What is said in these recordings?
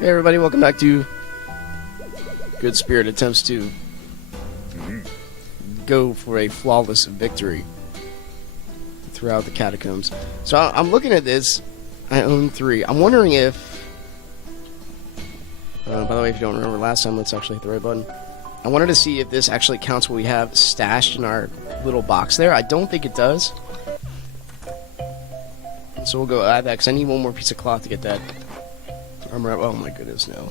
Hey everybody, welcome back to Good Spirit attempts to go for a flawless victory throughout the catacombs. So I'm looking at this. I own 3. I'm wondering if... by the way, if you don't remember last time, let's actually hit the right button. I wanted to see if this actually counts what we have stashed in our little box there. I don't think it does. So we'll go add that, because I need one more piece of cloth to get that armor up. Oh my goodness, no.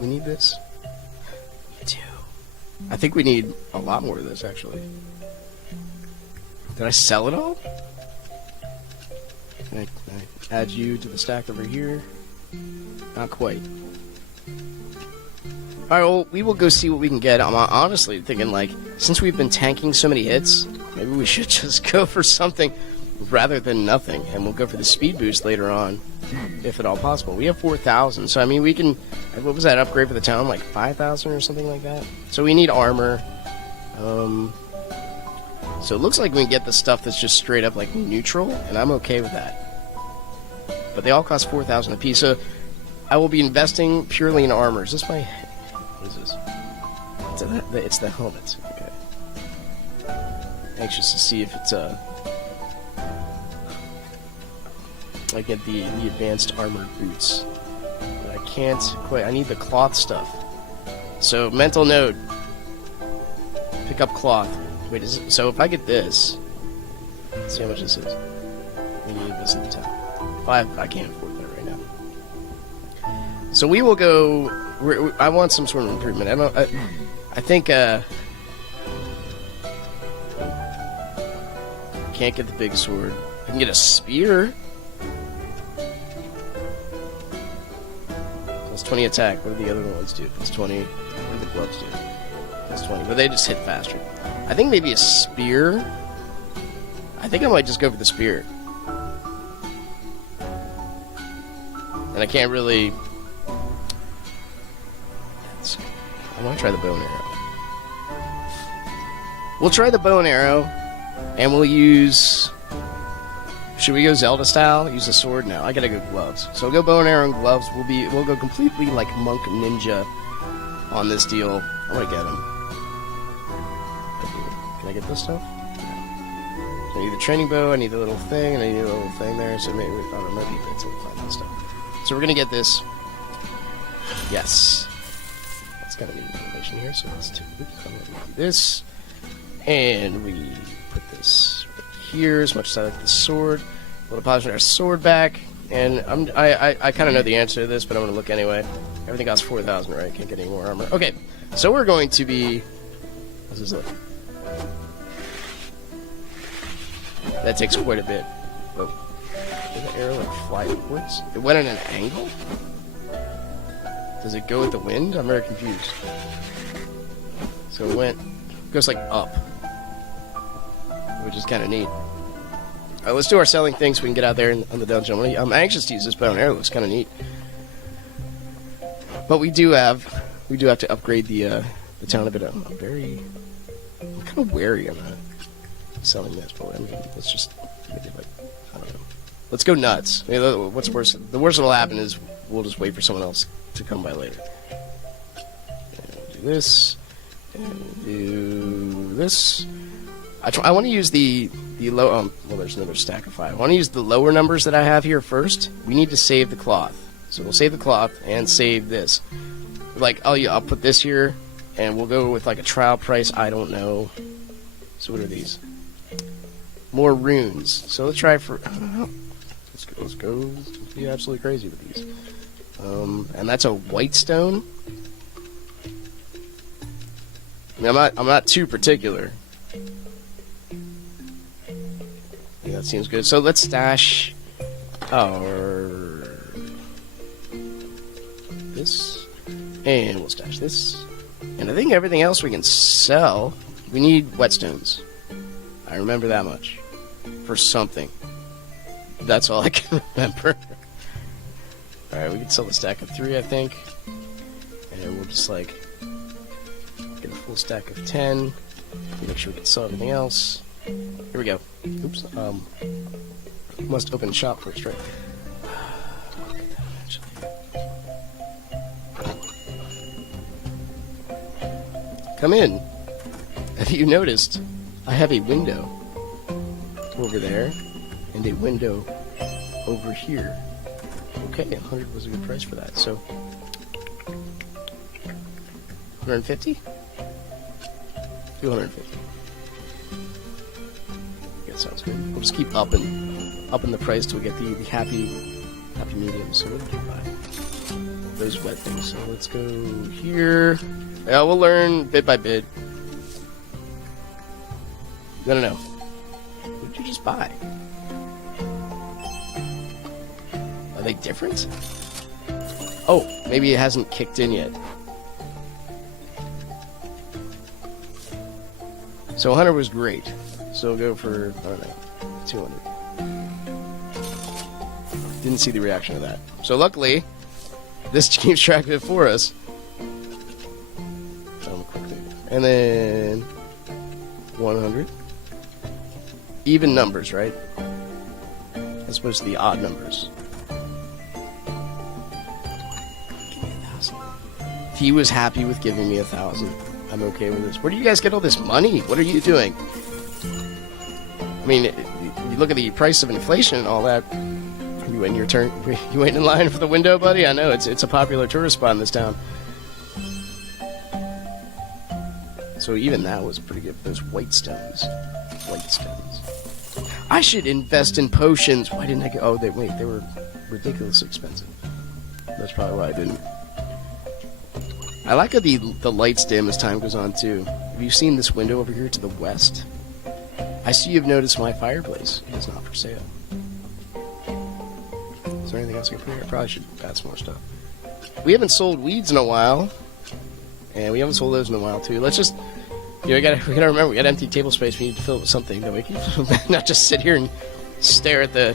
We need this? We do. I think we need a lot more of this, actually. Did I sell it all? Can I add you to the stack over here? Not quite. Alright, well, we will go see what we can get. I'm honestly thinking, like, since we've been tanking so many hits, maybe we should just go for something rather than nothing. And we'll go for the speed boost later on, if at all possible. We have 4,000, so I mean, we can... What was that upgrade for the town? Like 5,000 or something like that? So we need armor. So it looks like we can get the stuff that's just straight up, like, neutral, and I'm okay with that. But they all cost 4,000 apiece, so I will be investing purely in armor. Is this my... What is this? It's the helmet. Okay. Anxious to see if it's I get the advanced armored boots. But I can't quite. I need the cloth stuff. So mental note. Pick up cloth. Wait, so if I get this, let's see how much this is. We need this in the town. 5. I can't afford that right now. So we will go. I want some sort of improvement. I think, can't get the big sword. I can get a spear. Plus 20 attack. What do the other ones do? Plus 20. What do the gloves do? Plus 20. But they just hit faster. I think maybe a spear. I think I might just go for the spear. And I can't really... I want to try the bow and arrow. We'll try the bow and arrow, and we'll use... Should we go Zelda style? Use the sword? No, I gotta go gloves. So we'll go bow and arrow and gloves. We'll go completely like monk ninja on this deal. I'm gonna get him. Can I get this stuff? No. So I need the training bow, I need the little thing, and I need a little thing there, so maybe, I don't know, maybe that's what we'll find that stuff. So we're gonna get this. Yes. Got to need information here, so let's take this, and we put this right here. As much as I like the sword, we'll deposit our sword back. And I kind of know the answer to this, but I'm gonna look anyway. Everything costs 4,000, right? Can't get any more armor. Okay, so we're going to be. How's this look? That takes quite a bit. Whoa! Did the arrow like fly upwards? It went at an angle. Does it go with the wind? I'm very confused. So it goes like up, which is kind of neat. Alright, let's do our selling thing so we can get out there on the dungeon. I'm anxious to use this bow and arrow. It looks kind of neat. But we do have to upgrade the town a bit. I'm kind of wary of selling this, but I mean, let's just maybe like, I don't know. Let's go nuts. I mean, what's worse? The worst that'll happen is we'll just wait for someone else to come by later. And do this. And do this. I want to use the low. Well, there's another stack of 5. I want to use the lower numbers that I have here first. We need to save the cloth. So we'll save the cloth and save this. Like, I'll put this here, and we'll go with like a trial price. I don't know. So what are these? More runes. So let's try for. I don't know. Let's go. Let's be absolutely crazy with these. And that's a white stone. I mean, I'm not too particular. Yeah, that seems good. So let's stash our this, and we'll stash this. And I think everything else we can sell. We need whetstones. I remember that much for something. That's all I can remember. Alright, we can sell the stack of 3, I think. And we'll just, like, get a full stack of 10. Make sure we can sell everything else. Here we go. Oops. Must open shop first, right? Come in. Have you noticed? I have a window over there and a window over here. Okay, 100 was a good price for that. So 150? 250. That sounds good. We'll just keep upping the price till we get the happy medium. So what did you buy? Those wet things. So let's go here. Yeah, we'll learn bit by bit. No. What did you just buy? Are they different? Oh, maybe it hasn't kicked in yet. So 100 was great. So we'll go for, I don't know, 200. Didn't see the reaction of that. So luckily, this keeps track of it for us. And then 100. Even numbers, right? As opposed to the odd numbers. Give me 1,000. If he was happy with giving me 1,000, I'm okay with this. Where do you guys get all this money? What are you doing? I mean, you look at the price of inflation and all that. You waiting your turn? You waiting in line for the window, buddy? I know it's a popular tourist spot in this town. So even that was pretty good. Those white stones. I should invest in potions. Why didn't I go? Oh, they were ridiculously expensive. That's probably why I didn't. I like how the lights dim as time goes on too. Have you seen this window over here to the west? I see you've noticed my fireplace. It is not for sale. Is there anything else I can put here? I probably should add some more stuff. We haven't sold weeds in a while. And we haven't sold those in a while too. Let's just, we gotta remember, we got empty table space. We need to fill it with something that we can not just sit here and stare at the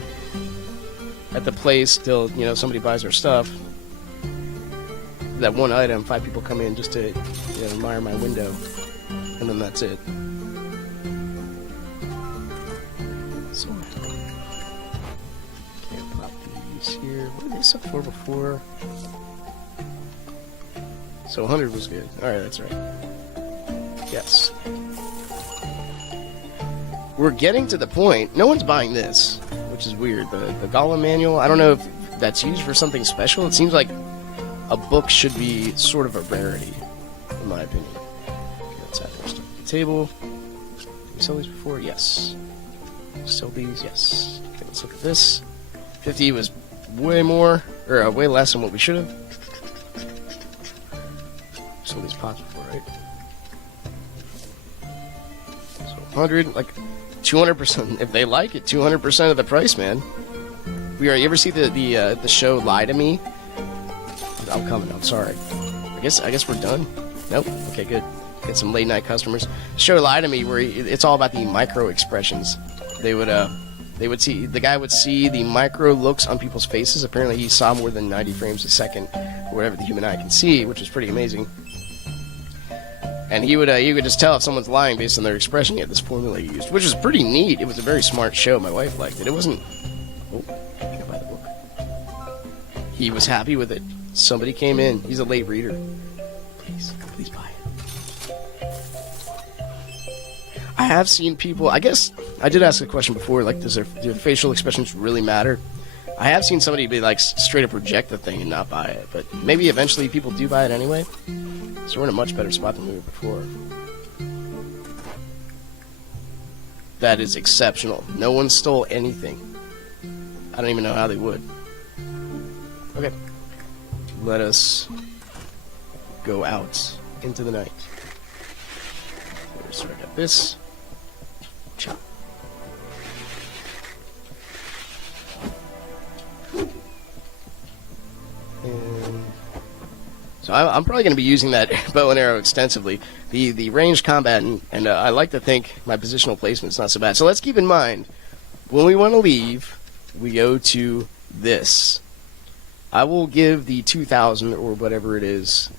place till somebody buys our stuff. That one item, 5 people come in just to admire my window, and then that's it. So can't pop these here. What did they sell for before? So 100 was good. Alright, that's right. Yes. We're getting to the point. No one's buying this, which is weird. The Golem manual, I don't know if that's used for something special. It seems like a book should be sort of a rarity, in my opinion. Okay, let's add more stuff to the table. Did we sell these before? Yes. Sell these? Yes. Okay, let's look at this. 50 was way more, or way less than what we should have. Sold these pots before, right? So 100, like 200%. If they like it, 200% of the price, man. You ever see the show Lie to Me? I'm coming. I'm sorry. I guess we're done. Nope. Okay, good. Get some late night customers. The show Lie to Me, where it's all about the micro expressions. They would see, the guy would see the micro looks on people's faces. Apparently, he saw more than 90 frames a second, or whatever the human eye can see, which is pretty amazing. And he would just tell if someone's lying based on their expression. He had this formula he used, which is pretty neat. It was a very smart show. My wife liked it. It wasn't. Oh, I can't buy the book. He was happy with it. Somebody came in. He's a late reader. Please buy it. I have seen people. I guess I did ask a question before. Like, do their facial expressions really matter? I have seen somebody be like straight up reject the thing and not buy it. But maybe eventually people do buy it anyway. So we're in a much better spot than we were before. That is exceptional. No one stole anything. I don't even know how they would. Okay. Let us go out into the night. Let's start at this. Chop. And so I'm probably going to be using that bow and arrow extensively. The ranged combat, and I like to think my positional placement's not so bad. So let's keep in mind, when we want to leave, we go to this. I will give the 2,000 or whatever it is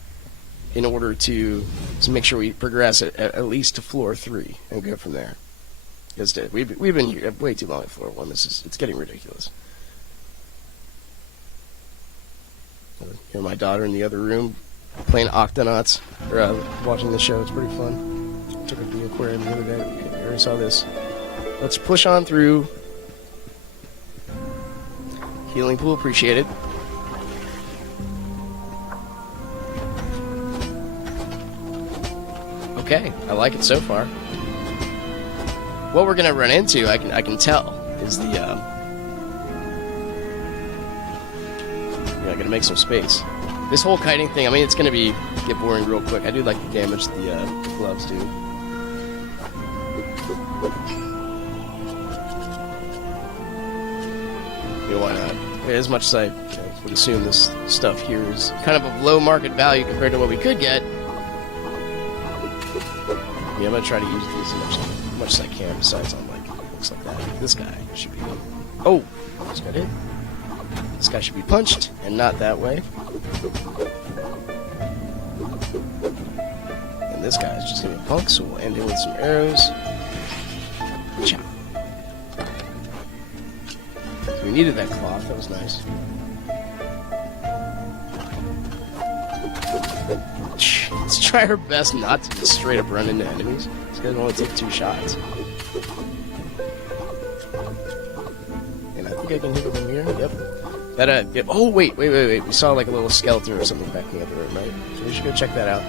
in order to make sure we progress at least to floor 3 and go from there. Because we've been here way too long at floor 1. It's getting ridiculous. Hear my daughter in the other room playing Octonauts, or watching the show. It's pretty fun. Took her to the aquarium the other day. Okay, I already saw this. Let's push on through. Healing pool, appreciate it. Okay, I like it so far. What we're gonna run into, I can tell, is the yeah, I gotta make some space. This whole kiting thing, I mean, it's gonna get boring real quick. I do like the damage the gloves do. Yeah, why not? As much as I would assume this stuff here is kind of of low market value compared to what we could get. Yeah, I'm gonna try to use these as much as I can. Besides, on like looks like that. This guy should be. Oh, just got hit. This guy should be punched, and not that way. And this guy is just gonna be punked, so we'll end it with some arrows. Ciao. So we needed that cloth. That was nice. Let's try our best not to just straight up run into enemies. This guy's only take 2 shots. And I think I can hit him from here. Yep. That oh wait. We saw like a little skeleton or something back in the other room, right? So we should go check that out.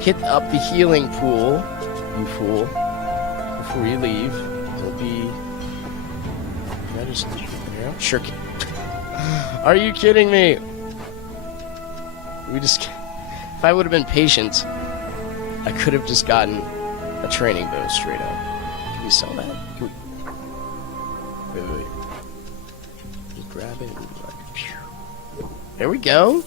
Hit up the healing pool, you fool, before you leave. It'll be. Can I just here? Sure. Are you kidding me? We just. If I would have been patient, I could have just gotten a training bow straight up. Can we sell that? Wait. Just grab it and like, there we go.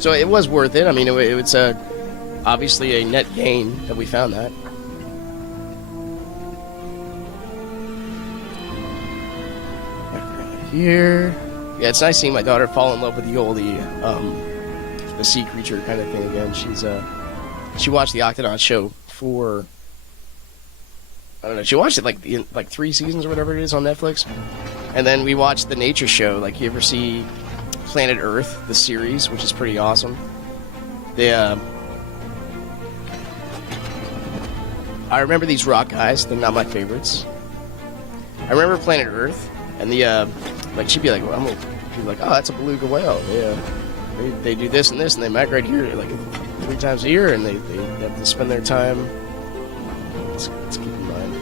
So it was worth it. I mean, it's obviously a net gain that we found that. Here. Yeah, it's nice seeing my daughter fall in love with the oldie, the sea creature kind of thing again. She watched the Octonaut show for, I don't know, she watched it like 3 seasons or whatever it is on Netflix. And then we watched the nature show. Like, you ever see Planet Earth, the series, which is pretty awesome. I remember these rock guys. They're not my favorites. I remember Planet Earth, and like, she'd be like, well, she'd be like, oh, that's a beluga whale. Yeah, they do this and this, and they migrate here like 3 times a year, and they have to spend their time. Let's keep in mind,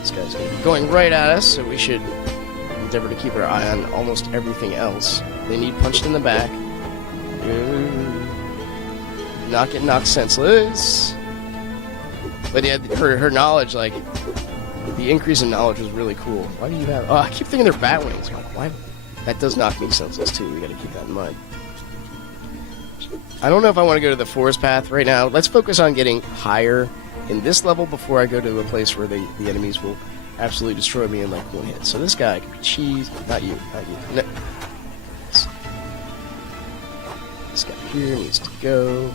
this guy's going right at us, so we should endeavor to keep our eye on almost everything else. They need punched in the back. Not get knocked senseless. But yeah, her knowledge, like, the increase in knowledge was really cool. Why do you have... Oh, I keep thinking they're bat wings. Why? That does knock me senseless, too. We gotta keep that in mind. I don't know if I want to go to the forest path right now. Let's focus on getting higher in this level before I go to a place where the enemies will absolutely destroy me in, like, 1 hit. So this guy could be cheese. Not you. No. This guy here needs to go.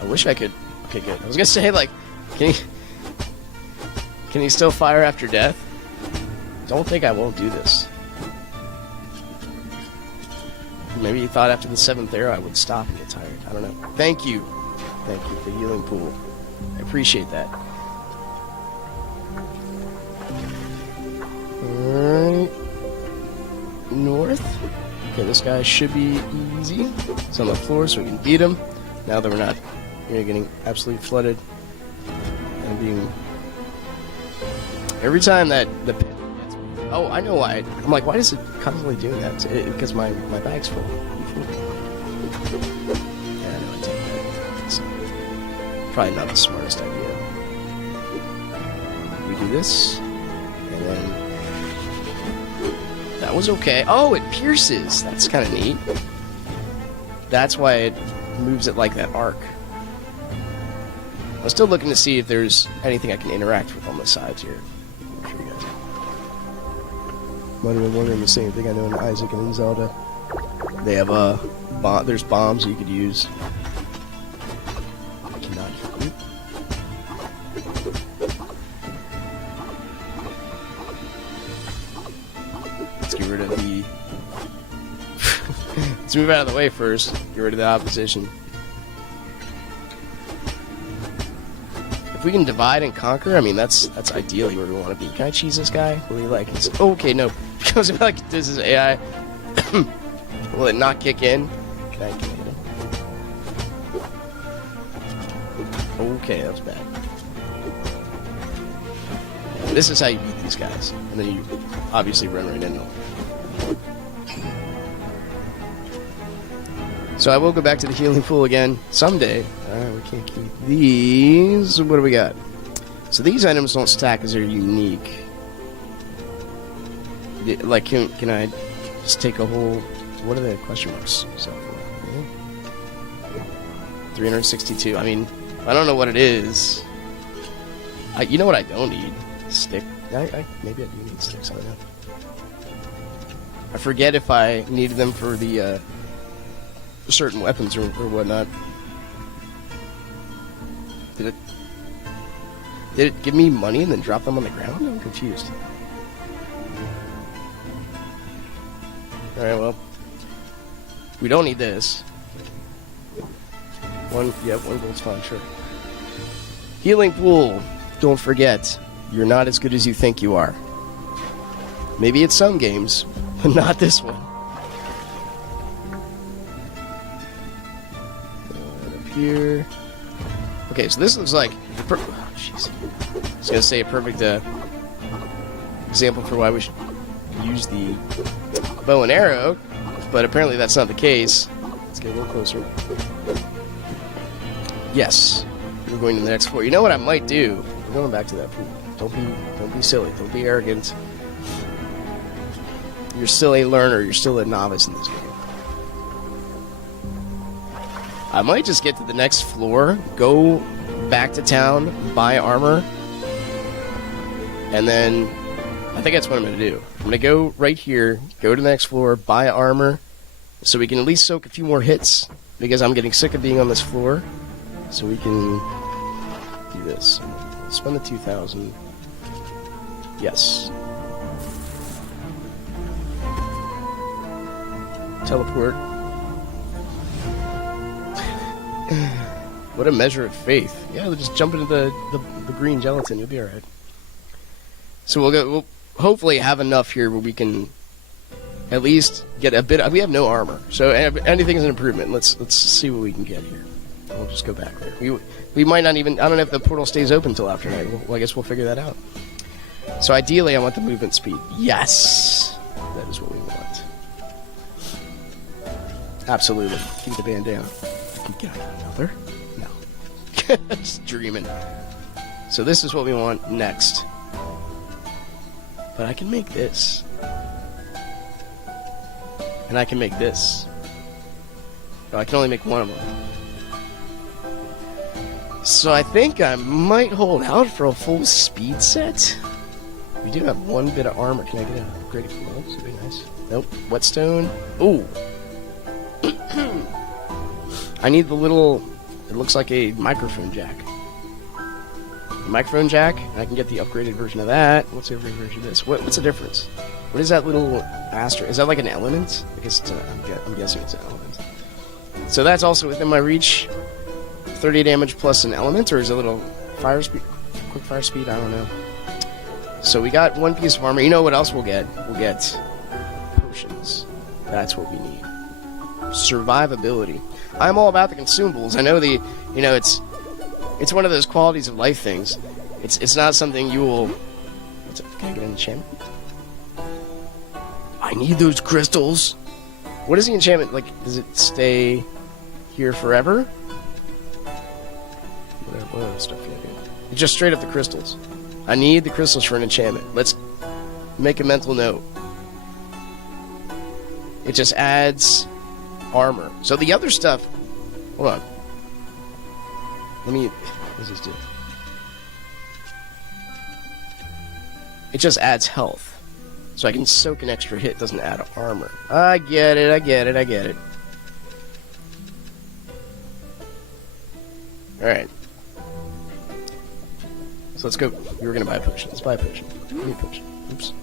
I wish I could... Okay, good. I was gonna say, like, can he still fire after death? Don't think I won't do this. Maybe he thought after the 7th arrow I would stop and get tired. I don't know. Thank you. Thank you for the healing pool. I appreciate that. Alright. North. Okay, this guy should be easy. He's on the floor so we can beat him. Now that we're not getting absolutely flooded. And being... Every time that the pet gets me... Oh, I know why. I'm like, why is it constantly doing that? Because my bag's full. Yeah, I know, I take that. It's probably not the smartest idea. We do this, and then... That was okay. Oh, it pierces! That's kind of neat. That's why it moves it like that arc. I'm still looking to see if there's anything I can interact with on the sides here. I'm sure you guys might have been wondering the same thing. I know in Isaac and in Zelda, they have there's bombs you could use. I cannot get rid of the... Let's move out of the way first. Get rid of the opposition. If we can divide and conquer, I mean, that's ideally where we want to be. Can I cheese this guy? Will he like... Oh, okay, no. Because if like this is AI, will it not kick in? Can I hit him? Okay, that was bad. This is how you beat these guys. And then you obviously run right into them. So I will go back to the healing pool again someday. We can't keep these. What do we got? So these items don't stack because they're unique. Like, can I just take a whole... What are the question marks? So, 362. I mean, I don't know what it is. You know what I don't need? Stick. Maybe I do need sticks. I don't know. I forget if I needed them for the certain weapons or whatnot. Did it give me money and then drop them on the ground? I'm confused. Alright, well. We don't need this. One gold's fine, sure. Healing pool. Don't forget, you're not as good as you think you are. Maybe it's some games, but not this one. Right up here. Okay, so this looks like... Oh, jeez. I was going to say a perfect example for why we should use the bow and arrow, but apparently that's not the case. Let's get a little closer. Yes, we're going to the next floor. You know what I might do? We're going back to that pool. Don't be silly. Don't be arrogant. You're still a learner. You're still a novice in this game. I might just get to the next floor, go back to town, buy armor, and then I think that's what I'm going to do. I'm going to go right here, go to the next floor, buy armor, so we can at least soak a few more hits, because I'm getting sick of being on this floor. So we can do this. Spend the 2,000. Yes. Teleport. What a measure of faith. Yeah, we'll just jump into the green gelatin. You'll be alright. So we'll hopefully have enough here where we can at least get a bit. We have no armor, so anything is an improvement. Let's see what we can get here. We'll just go back there. We might not even... I don't know if the portal stays open until after night. Well, I guess we'll figure that out. So ideally, I want the movement speed. Yes! That is what we want. Absolutely. Keep the band down. Can I get another? No. Just dreaming. So this is what we want next. But I can make this. And I can make this. No, I can only make one of them. So I think I might hold out for a full speed set. We do have one bit of armor. Can I get an upgraded glove? That'd be nice. Nope. Whetstone. Ooh. I need the little... It looks like a microphone jack. A microphone jack. I can get the upgraded version of that. What's the upgraded version of this? What's the difference? What is that little asterisk? Is that like an element? I guess it's I'm guessing it's an element. So that's also within my reach. 30 damage plus an element, or is it a little fire speed? Quick fire speed? I don't know. So we got one piece of armor. You know what else we'll get? We'll get potions. That's what we need. Survivability. I'm all about the consumables. I know it's one of those qualities of life things. It's not something you will... Can I get an enchantment? I need those crystals. What is the enchantment? Like, does it stay here forever? What other stuff can I do? It's just straight up the crystals. I need the crystals for an enchantment. Let's make a mental note. It just adds armor. So the other stuff... Hold on. What does this do? It just adds health. So I can soak an extra hit. Doesn't add armor. I get it. Alright. So let's go. You were going to buy a potion. Let's buy a potion. Give me a potion. Oops.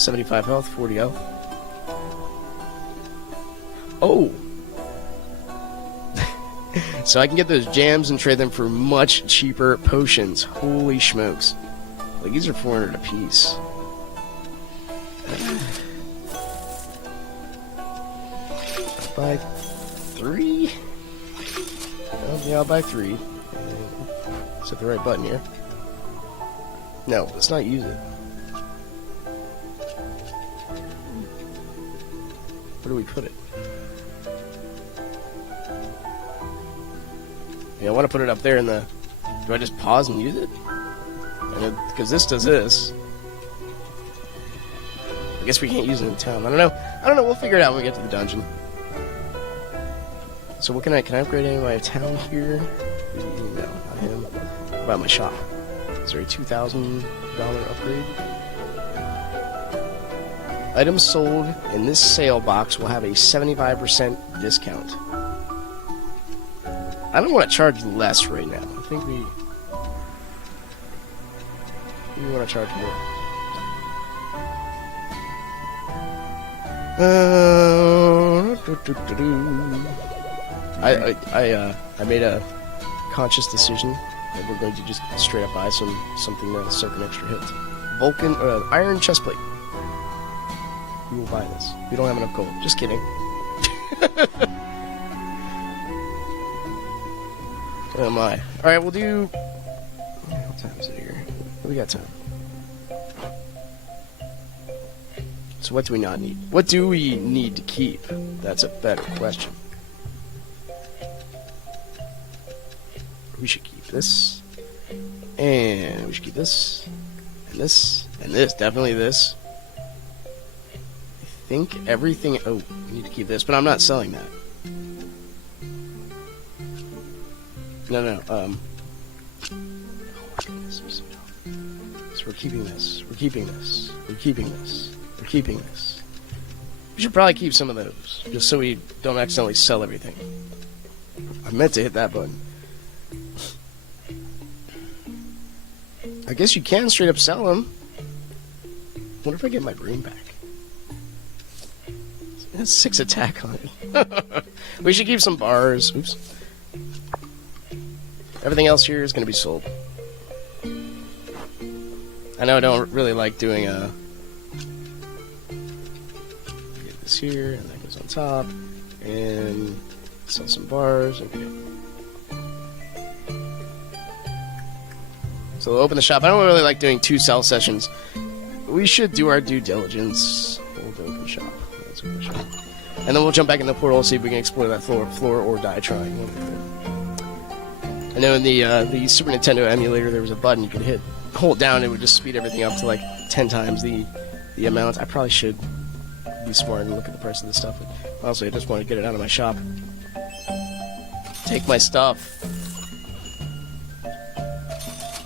75 health, 40 health. Oh! So I can get those jams and trade them for much cheaper potions. Holy smokes. Like, these are 400 apiece. Buy 3? Well, yeah, I'll buy 3. Is that the right button here? No, let's not use it. Where do we put it? Yeah, I want to put it up there in the... Do I just pause and use it? Because this does this. I guess we can't use it in town. I don't know. We'll figure it out when we get to the dungeon. So what can I upgrade any of my town here? No, not him. What about my shop? Is there a $2,000 upgrade? Items sold in this sale box will have a 75% discount. I don't want to charge less right now. I think we want to charge more. I made a conscious decision that we're going to just straight up buy something that'll soak an extra hit. Vulcan iron chestplate. We will buy this. We don't have enough gold. Just kidding. Oh my. Alright, we'll do... What time is it here? We got time. So what do we not need? What do we need to keep? That's a better question. We should keep this. And we should keep this. And this. And this. Definitely this. I think everything... Oh, we need to keep this. But I'm not selling that. No. Oh my goodness, I'm so dumb. So we're keeping this. We're keeping this. We're keeping this. We're keeping this. We should probably keep some of those, just so we don't accidentally sell everything. I meant to hit that button. I guess you can straight up sell them. What if I get my broom back? It has 6 attack on it. We should keep some bars. Oops. Everything else here is going to be sold. I know I don't really like doing a... Get this here, and that goes on top. And sell some bars. Okay. So we'll open the shop. I don't really like doing 2 sell sessions. We should do our due diligence. Hold open shop. Let's open shop. And then we'll jump back in the portal, see if we can explore that floor or die trying. I know in the Super Nintendo emulator there was a button you could hit, hold down, it would just speed everything up to like 10 times the amount. I probably should be smart and look at the price of this stuff. But honestly, I just want to get it out of my shop. Take my stuff.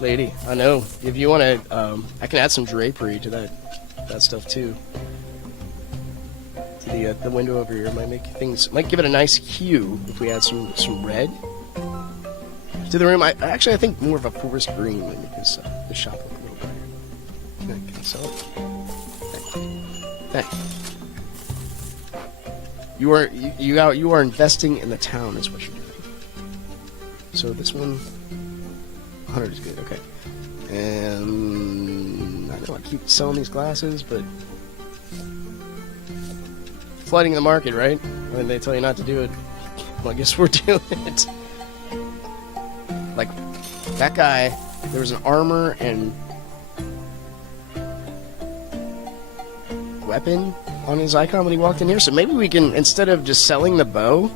Lady, I know. If you want to, I can add some drapery to that stuff too. To the window over here might give it a nice hue if we add some red. To the room, I think more of a forest green would make the shop look a little better. Can I sell it? Thank you. You are investing in the town is what you're doing. So this one, 100 is good. Okay. And I know I keep selling these glasses, but flooding the market, right? When they tell you not to do it, well, I guess we're doing it. Like, that guy, there was an armor and weapon on his icon when he walked in here, so maybe we can, instead of just selling the bow,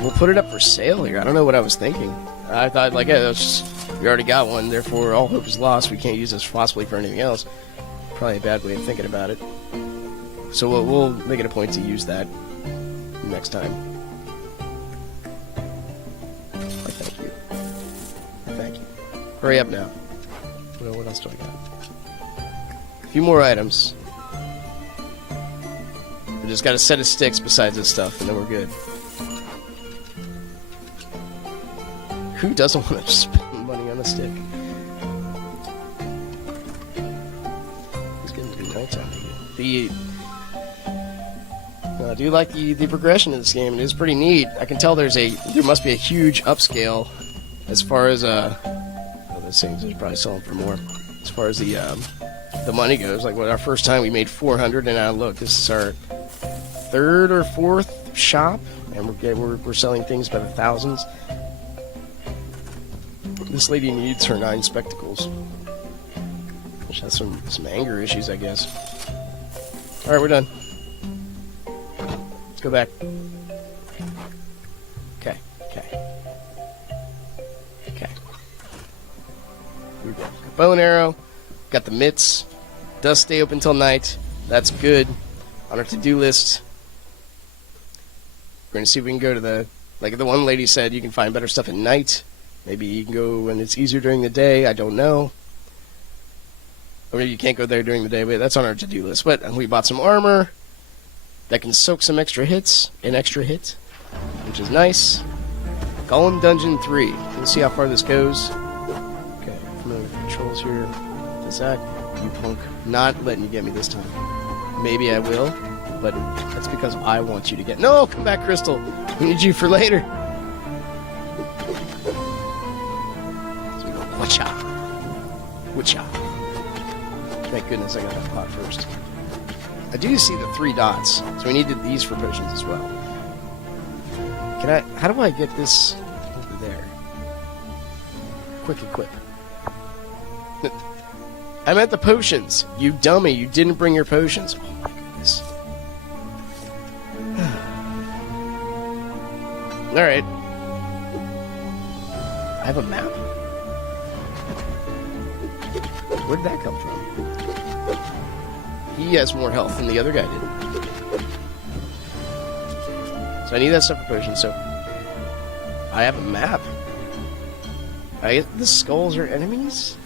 we'll put it up for sale here. I don't know what I was thinking. I thought, like, hey, we already got one, therefore all hope is lost. We can't use this possibly for anything else. Probably a bad way of thinking about it. So we'll make it a point to use that next time. Hurry up now. What else do I got? A few more items. We just got a set of sticks besides this stuff, and then we're good. Who doesn't want to spend money on a stick? It's getting to be nighttime. I do like the progression of this game. It is pretty neat. I can tell there must be a huge upscale as far as those things are probably selling for more. As far as the money goes, like our first time we made 400, and now look, this is our third or fourth shop, and we're selling things by the thousands. This lady needs her 9 spectacles. She has some anger issues, I guess. All right, we're done. Let's go back. Okay. Here we go. Got bow and arrow. Got the mitts. Does stay open till night. That's good. On our to-do list, we're going to see if we can go to like the one lady said, you can find better stuff at night. Maybe you can go when it's easier during the day. I don't know. Or maybe you can't go there during the day, but that's on our to-do list. But we bought some armor that can soak some extra hits, an extra hit, which is nice. Golem Dungeon 3. Let's see how far this goes. Okay, familiar controls here. To Zach, you punk. Not letting you get me this time. Maybe I will, but that's because I want you to get... No, come back, Crystal. We need you for later. So we go, whatcha. Thank goodness I got that pot first. I do see the 3 dots, so we needed these for potions as well. How do I get this over there? Quick equip. I meant the potions. You dummy, you didn't bring your potions. Oh my goodness. Alright. I have a map. Where did that come from? He has more health than the other guy did. So I need that stuff for potions, so... I have a map. The skulls are enemies?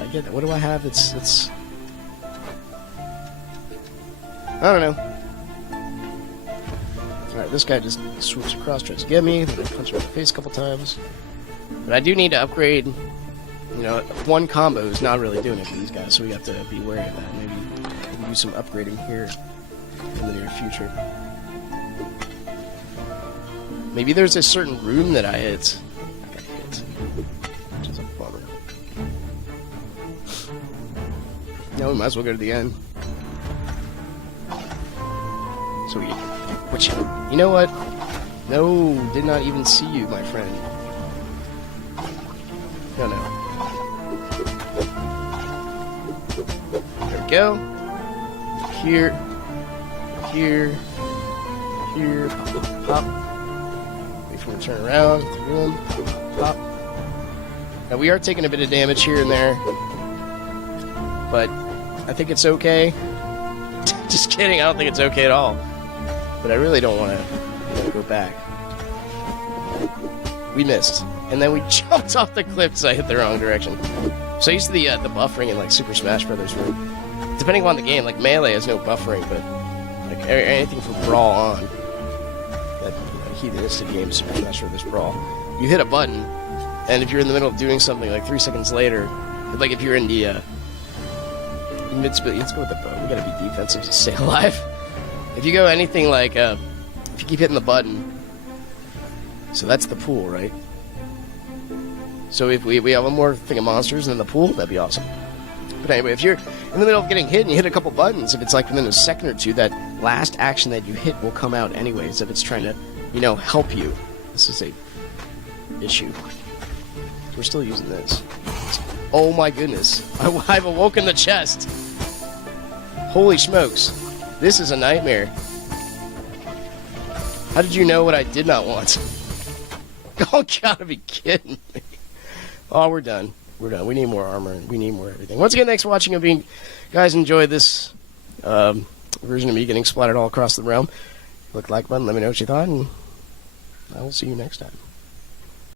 I get that. What do I have? It's... I don't know. Alright, this guy just swoops across, tries to get me, then I punch him in the face a couple times. But I do need to upgrade... You know, one combo is not really doing it for these guys, so we have to be wary of that. Maybe we'll do some upgrading here in the near future. Maybe there's a certain room that I hit. I got hit. Which is a bummer. No, we might as well go to the end. So we... Which... You know what? No, did not even see you, my friend. No. There we go. Here. Pop. Wait for him to turn around. Pop. Now we are taking a bit of damage here and there, but I think it's okay. Just kidding, I don't think it's okay at all. But I really don't want to go back. We missed. And then we jumped off the cliff because I hit the wrong direction. So I used to the buffering in like Super Smash Brothers room. Depending on the game, like Melee has no buffering, but like anything from Brawl on, that heathenistic game, Super Smash Brothers Brawl, you hit a button, and if you're in the middle of doing something, like 3 seconds later, like if you're in the mid-split, let's go with the bow. We gotta be defensive to stay alive. If you go anything like if you keep hitting the button, so that's the pool, right? So if we have one more thing of monsters in the pool, that'd be awesome. But anyway, if you're in the middle of getting hit and you hit a couple buttons, if it's like within a second or two, that last action that you hit will come out anyways, if it's trying to, help you. This is a issue. We're still using this. Oh my goodness. I've awoken the chest. Holy smokes. This is a nightmare. How did you know what I did not want? Oh, gotta be kidding me. Oh, we're done. We're done. We need more armor, and we need more everything. Once again, thanks for watching. Guys, enjoy this version of me getting splattered all across the realm. Click the like button. Let me know what you thought, and I will see you next time.